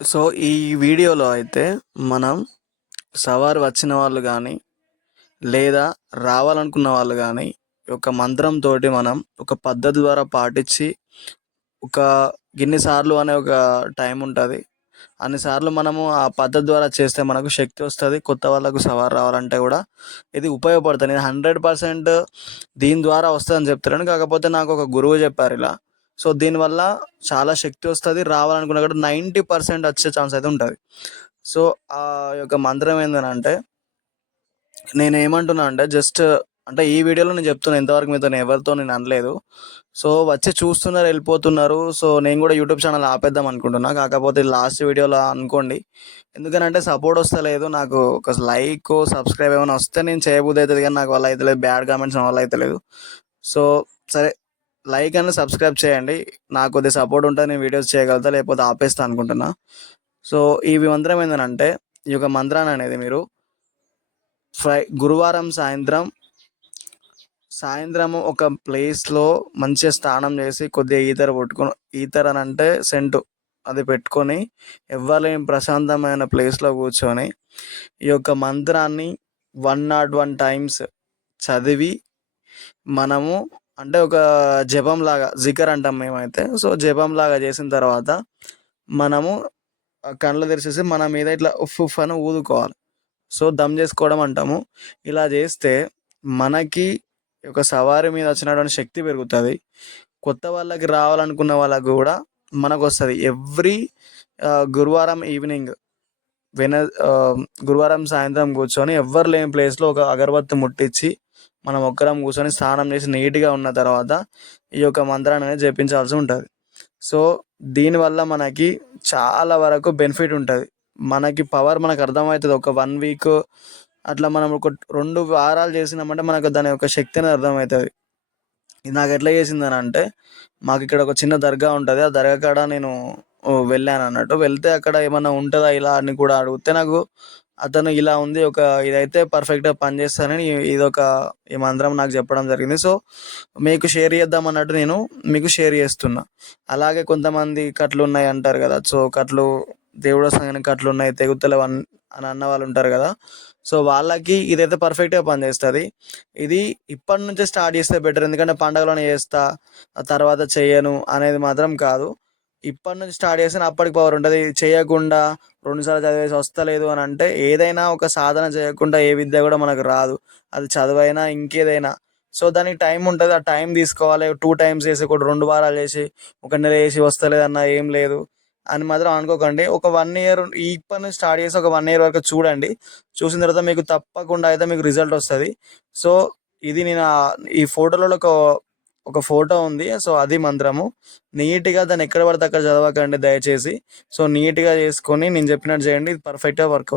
So ఈ వీడియోలో అయితే మనం సవారు వచ్చిన వాళ్ళు కానీ లేదా రావాలనుకున్న వాళ్ళు కానీ ఒక మంత్రంతో మనం ఒక పద్ధతి ద్వారా పాటించి ఒక గిన్నిసార్లు అనే ఒక టైం ఉంటుంది. అన్నిసార్లు మనము ఆ పద్ధతి ద్వారా చేస్తే మనకు శక్తి వస్తుంది కొత్త వాళ్ళకు సవారు రావాలంటే కూడా ఇది ఉపయోగపడుతుంది. ఇది హండ్రెడ్ పర్సెంట్ దీని ద్వారా వస్తుందని చెప్తున్నాను కాకపోతే నాకు ఒక గురువు చెప్పారు ఇలా సో దీనివల్ల చాలా శక్తి వస్తుంది. రావాలనుకున్నా కూడా నైంటీ పర్సెంట్ వచ్చే ఛాన్స్ అయితే ఉంటుంది. సో ఆ యొక్క మంత్రం ఏంటంటే నేను ఏమంటున్నా అంటే జస్ట్ అంటే ఈ వీడియోలో నేను చెప్తున్నాను ఇంతవరకు మీతో నేను ఎవరితో నేను అనలేదు. సో వచ్చి చూస్తున్నారు వెళ్ళిపోతున్నారు. సో నేను కూడా యూట్యూబ్ ఛానల్ ఆపేద్దాం అనుకుంటున్నా. కాకపోతే లాస్ట్ వీడియోలో అనుకోండి. ఎందుకనంటే సపోర్ట్ వస్తలేదు. నాకు ఒక లైక్ సబ్స్క్రైబ్ ఏమైనా వస్తే నేను చేయబుద్ధి అవుతుంది కానీ నాకు వల్ల అయితే లేదు. బ్యాడ్ కామెంట్స్ వల్ల అయితే లేదు. సో సరే లైక్ అని సబ్స్క్రైబ్ చేయండి. నాకు కొద్దిగా సపోర్ట్ ఉంటుంది నేను వీడియోస్ చేయగలుగుతా లేకపోతే ఆపేస్తా అనుకుంటున్నా. సో ఈ మంత్రం ఏంటంటే ఈ యొక్క మంత్రాన్ని అనేది మీరు ఫ్రై గురువారం సాయంత్రం సాయంత్రం ఒక ప్లేస్లో మంచిగా స్నానం చేసి కొద్దిగా ఈతర పట్టుకొని ఈతర అని అంటే సెంటు అది పెట్టుకొని ఎవ్వలేని ప్రశాంతమైన ప్లేస్లో కూర్చొని ఈ యొక్క మంత్రాన్ని వన్ నాట్ వన్ టైమ్స్ చదివి మనము అంటే ఒక జపం లాగా జికర్ అంటాం మేమైతే. సో జపం లాగా చేసిన తర్వాత మనము కళ్ళు తెరిచేసి మన మీద ఇట్లా ఉఫ్ ఉఫ్ అని ఊదుకోవాలి. సో దమ్ చేసుకోవడం అంటాము. ఇలా చేస్తే మనకి ఒక సవారి మీద వచ్చినటువంటి శక్తి పెరుగుతుంది. కొత్త వాళ్ళకి రావాలనుకున్న వాళ్ళకు కూడా మనకు వస్తుంది ఎవ్రీ గురువారం ఈవినింగ్ వెన గురువారం సాయంత్రం కూర్చొని ఎవ్వరు లేని ప్లేస్లో ఒక అగరబత్తి ముట్టించి మనం ఒక్కరం కూర్చొని స్నానం చేసి నీట్గా ఉన్న తర్వాత ఈ యొక్క మంత్రాన్ని అనేది జపించాల్సి ఉంటుంది. సో దీనివల్ల మనకి చాలా వరకు బెనిఫిట్ ఉంటుంది. మనకి పవర్ మనకు అర్థమవుతుంది. ఒక వన్ వీక్ అట్లా మనం ఒక రెండు వారాలు చేసినామంటే మనకు దాని యొక్క శక్తి అనేది అర్థమవుతుంది. ఇది నాకు ఎట్లా చేసిందని అంటే మాకు ఇక్కడ ఒక చిన్న దర్గా ఉంటుంది. ఆ దర్గా కాడ నేను వెళ్ళాను అన్నట్టు వెళ్తే అక్కడ ఏమన్నా ఉంటుందా ఇలా అని కూడా అడిగితే నాకు అతను ఇలా ఉంది ఒక ఇదైతే పర్ఫెక్ట్గా పనిచేస్తానని ఇది ఒక ఈ మంత్రం నాకు చెప్పడం జరిగింది. సో మీకు షేర్ చేద్దాం అన్నట్టు నేను మీకు షేర్ చేస్తున్నా. అలాగే కొంతమంది కట్లు ఉన్నాయి అంటారు కదా సో కట్లు దేవుడు సంగని కట్లు ఉన్నాయి తెగుతలేవు అని అన్న వాళ్ళు ఉంటారు కదా సో వాళ్ళకి ఇదైతే పర్ఫెక్ట్గా పనిచేస్తుంది. ఇది ఇప్పటి నుంచే స్టార్ట్ చేస్తే బెటర్ ఎందుకంటే పండగలోనే చేస్తా తర్వాత చేయను అనేది మాత్రం కాదు. ఇప్పటి నుంచి స్టార్ట్ చేస్తే అప్పటికి పవర్ ఉంటుంది చేయకుండా రెండుసార్లు చదివేసి వస్తలేదు అని అంటే ఏదైనా ఒక సాధన చేయకుండా ఏ విద్య కూడా మనకు రాదు. అది చదువైనా ఇంకేదైనా. సో దానికి టైం ఉంటుంది. ఆ టైం తీసుకోవాలి. టూ టైమ్స్ చేసి కూడా రెండు వారాలు చేసి ఒక నెల చేసి వస్తలేదన్న ఏం లేదు అని మాత్రం అనుకోకండి. ఒక వన్ ఇయర్ ఇప్పటి నుంచి స్టార్ట్ చేసి ఒక వన్ ఇయర్ వరకు చూడండి. చూసిన తర్వాత మీకు తప్పకుండా అయితే మీకు రిజల్ట్ వస్తుంది. సో ఇది నేను ఈ ఫోటోలలో ఒక ఒక ఫోటో ఉంది. సో అది మంత్రము. నీట్గా దాన్ని ఎక్కడ పడితే అక్కడ చదవకండి దయచేసి. సో నీట్గా చేసుకొని నేను చెప్పినట్టు చేయండి. ఇది పర్ఫెక్ట్గా వర్క్